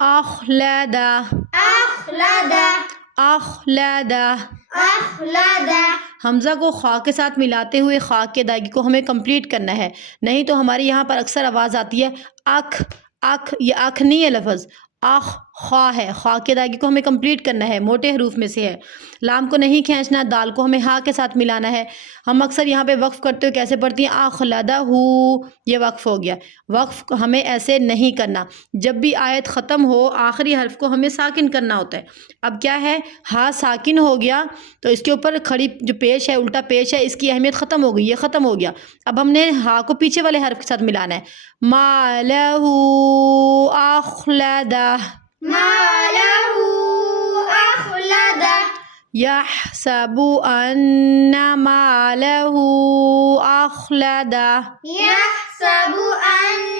أخلد أخلد أخلد أخلد. حمزہ کو خا کے ساتھ ملاتے ہوئے خا کی ادائیگی کو ہمیں کمپلیٹ کرنا ہے، نہیں تو ہماری یہاں پر اکثر آواز آتی ہے اکھ اکھ، یہ اکھ نہیں ہے لفظ، اخ خواہ ہے، خواہ کی ادائیگی کو ہمیں کمپلیٹ کرنا ہے، موٹے حروف میں سے ہے، لام کو نہیں کھینچنا، دال کو ہمیں ہا کے ساتھ ملانا ہے۔ ہم اکثر یہاں پہ وقف کرتے ہوئے کیسے پڑھتی ہیں اخلدہ، یہ وقف ہو گیا، وقف ہمیں ایسے نہیں کرنا، جب بھی آیت ختم ہو آخری حرف کو ہمیں ساکن کرنا ہوتا ہے۔ اب کیا ہے، ہا ساکن ہو گیا تو اس کے اوپر کھڑی جو پیش ہے، الٹا پیش ہے، اس کی اہمیت ختم ہو گئی، یہ ختم ہو گیا۔ اب ہم نے ہا کو پیچھے والے حرف کے ساتھ ملانا ہے، ما لہ اخلدہ، ما له أخلد یحسب ان مالہ اخلدہ، يحسب أن